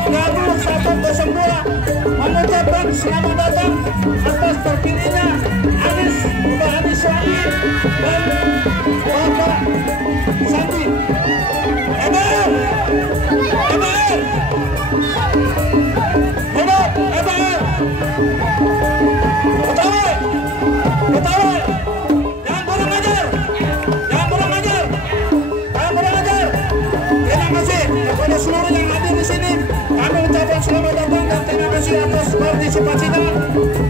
102 mengucapkan selamat datang atas terpilihnya Anies Baswedan dan Bapak Sandi. MBR, MBR, hidup MBR. Betawi, Betawi, jangan kurang ajar, jangan kurang ajar, jangan kurang ajar. Terima kasih kepada seluruh yang hadir di sini. Kami ucapkan selamat datang dan terima kasih atas partisipasinya.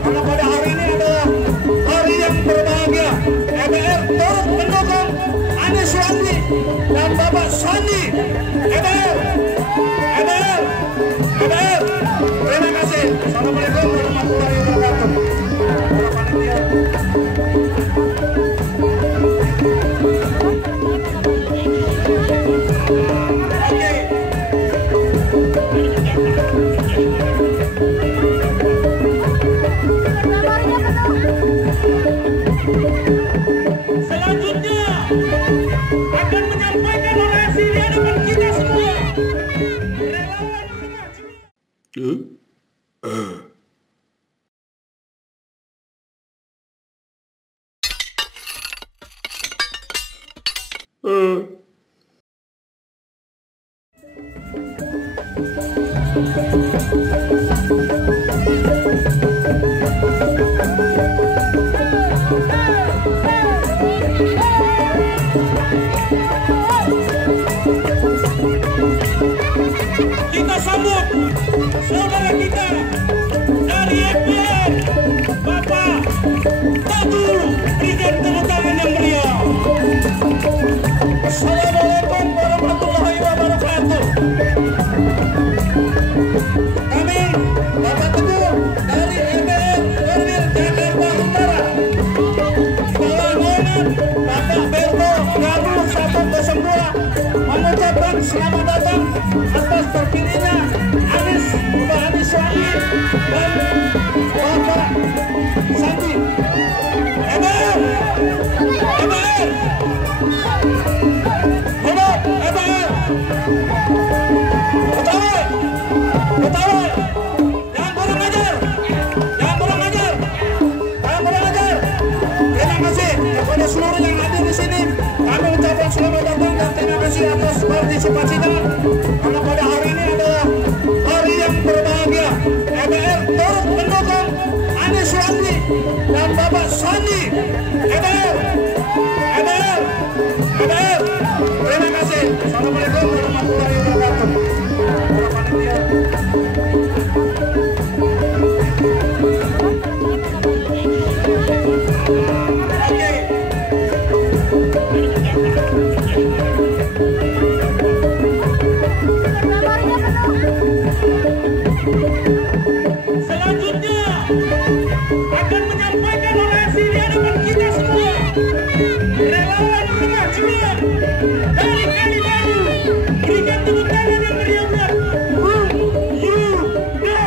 Karena pada hari ini adalah hari yang berbahagia. MBR turut mendukung Anies Baswedan dan Bapak Sandi. MBR, MBR, MBR. Terima kasih. Assalamualaikum warahmatullahi wabarakatuh. Selanjutnya akan menyampaikan orasi di hadapan kita semua. Relawan Rumah Juang. Kita sambut saudara kita dari MBR, Bapak Tadu. Berikan tepuk tangan yang meriah. Assalamualaikum warahmatullahi wabarakatuh. Kami Bapak Teguh dari MBR Korwil Jakarta Utara. Bawah naungan Bapak Berto Gadu 102 mengucapkan selamat datang atas terpilihnya Anies Baswedan dan Bapak Sandi. MBR, MBR, hidup MBR. Betawi, Betawi, jangan kurang ajar, jangan kurang ajar, jangan kurang ajar. Terima kasih kepada seluruh yang hadir di sini. Kami ucapkan selamat datang dan terima kasih atas partisipasinya. Karena pada hari ini adalah hari yang berbahagia. MBR turut mendukung Anies Baswedan dan Bapak Sandi. MBR, MBR, MBR. Terima kasih. Assalamualaikum warahmatullahi wabarakatuh. Selanjutnya akan menyampaikan orasi di hadapan kita semua. Relawan Rumah Juang dari Kalibaru. Berikan tepuk tangan yang meriah buat Bu Yuda.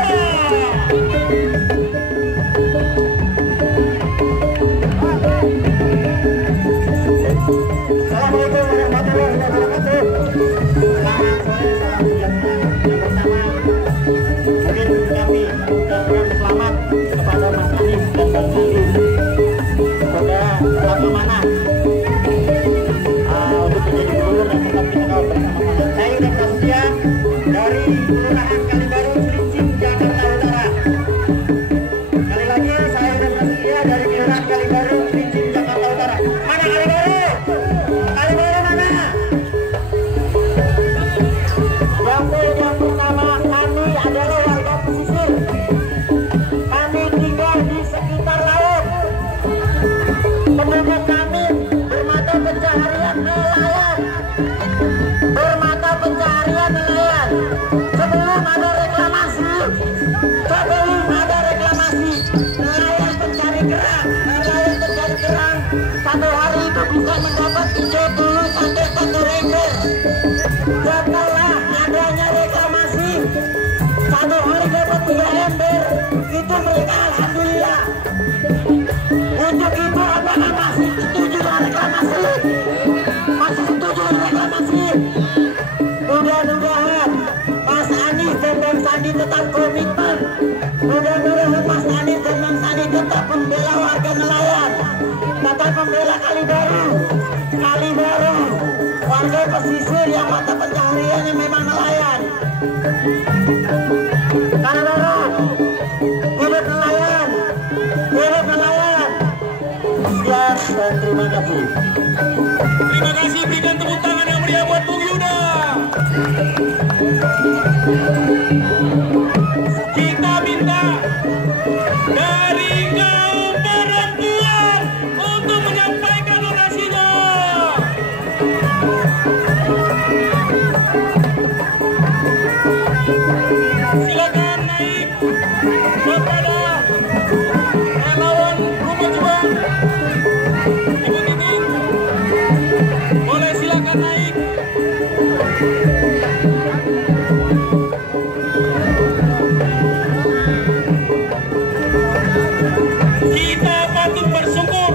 Assalamualaikum warahmatullahi wabarakatuh. Selamat sore, salam sejahtera. Yang pertama, mungkin kami mengucapkan selamat kepada Mas Anies dan Bang Sandi. Semoga tetap amanah untuk menjadi gubernur dan tetap kita kawal bersama-sama. Saya Yuda Prasetya dari Kelurahan Kalibaru, Cilincing, Jakarta Utara. Sekali lagi, saya Yuda Prasetya dari Kelurahan Kalibaru, Cilincing, Jakarta Utara. Mana Kalibaru? Kalibaru mana? Yang pertama, kami adalah warga pesisir. Kami tinggal di sekitar laut. Penduduk kami bermata pencaharian nelayan. Bermata pencaharian nelayan. Sebelum ada reklamasi, nelayan pencari kerang. Nelayan pencari kerang satu hari itu bisa mendapat 30 sampai 40 ekor. Setelah adanya reklamasi, satu hari dapat 3 ember. Itu mereka alhamdulillah. Untuk itu apakah masih setuju dengan reklamasi? Masih setuju dengan reklamasi? Mudah-mudahan Mas Anies dan Bang Karena hidup nelayan, hidup nelayan. Siap dan terima kasih. Terima kasih, berikan tepuk tangan yang meriah buat Bung Yuda. Kita minta dari kaum perempuan untuk menyampaikan donasinya. Silakan naik kepada relawan Rumah Juang. Ibu Titin, boleh silakan naik. Kita patut bersyukur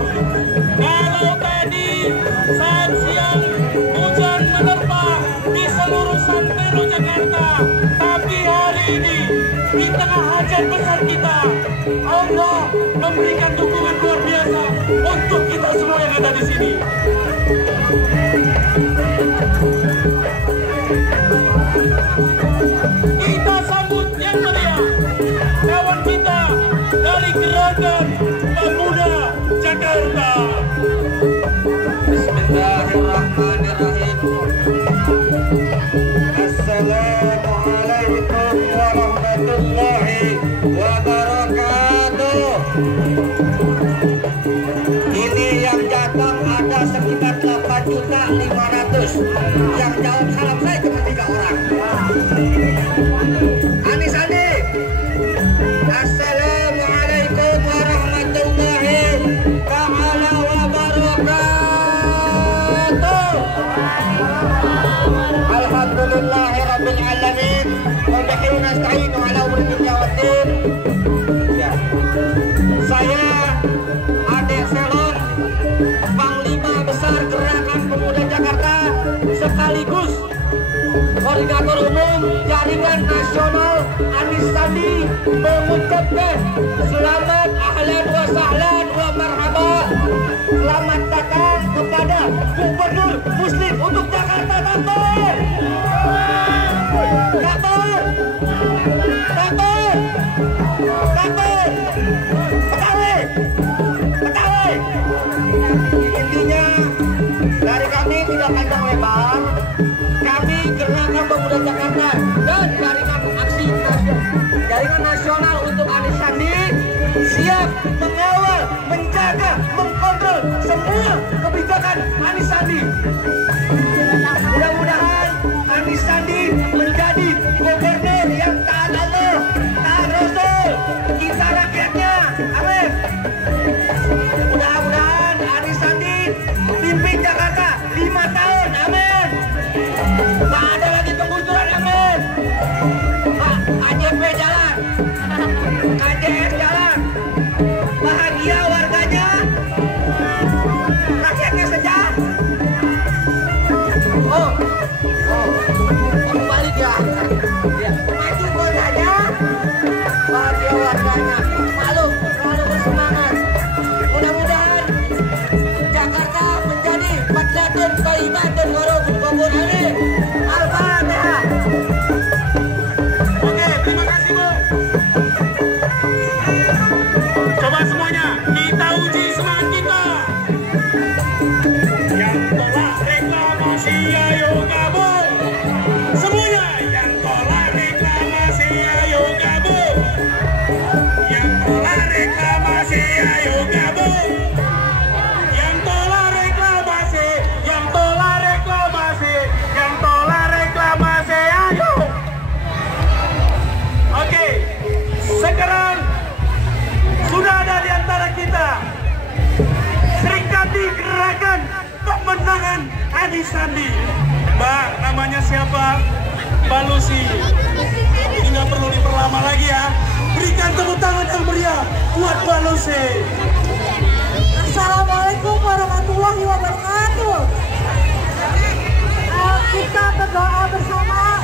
kalau tadi saat siang hujan menerpa di seluruh santero Jakarta, tapi hari ini di tengah hajat besar kita, Allah memberikan dukungan luar biasa untuk kita semua yang ada di sini. Kita sambut yang meriah kawan kita dari Gerakan Pemuda Jakarta. Bismillahirrahmanirrahim. Assalamualaikum warahmatullahi wabarakatuh. Ini yang datang ada sekitar 8.500.000. Yang jawab salam saya cuma 3 orang. Anis Andi. Assalamualaikum warahmatullahi ta'ala wabarakatuh. Alhamdulillahi rabbil alamin. Wa bihi nasta'inu ala umuri dunya waddin. Ya. Saya Adek Selon, Panglima Besar Gerakan Pemuda Jakarta, sekaligus Koordinator Umum Jaringan Nasional Anis Sandi, mengucapkan selamat ahlan wa sahlan wa marhaba. Selamat datang kepada Gubernur Muslim untuk Jakarta. Takbir! Takbir! Takbir! Takbir! Pegawai! Pegawai! Intinya dari kami tidak panjang lebar. Kami Gerakan Pemuda Jakarta dan Jaringan Nasional untuk Anis Sandi siap mengawal, menjaga, mengkontrol semua kebijakan Anis Sandi. Mudah-mudahan Anis Sandi menjadi gubernur yang taat Allah, taat Rasul, kita rakyatnya. Amin. Mudah-mudahan Anis Sandi pimpin Jakarta 5 tahun. Amin. Tak ada lagi penggusuran. Amin. Pak, KJP jalan, KJS jalan, bahagia warganya, rakyatnya sejahtera. Oh, balik ya. Maju kotanya, bahagia warganya. Selalu bersemangat. Mudah-mudahan Jakarta menjadi Madinatun Thayyibatun Gharabun Qabul. Amin. Al-Fatihah. Oke, terima kasih Bu. Coba semuanya kita uji semangat kita. Yang tolak reklamasi ayo gabung. Semuanya yang tolak reklamasi ayo gabung. Yang tolak reklamasi ayo gabung. Yang tolak reklamasi, yang tolak reklamasi, yang tolak reklamasi ayo. Oke, sekarang sudah ada di antara kita Serikati Gerakan Pemenangan Anis Sandi. Mbak, namanya siapa? Mbak Lucy. Ini nggak perlu diperlama lagi ya. Berikan tepuk tangan yang meriah buat Mbak Lucy. Assalamualaikum warahmatullahi wabarakatuh. Kita berdoa bersama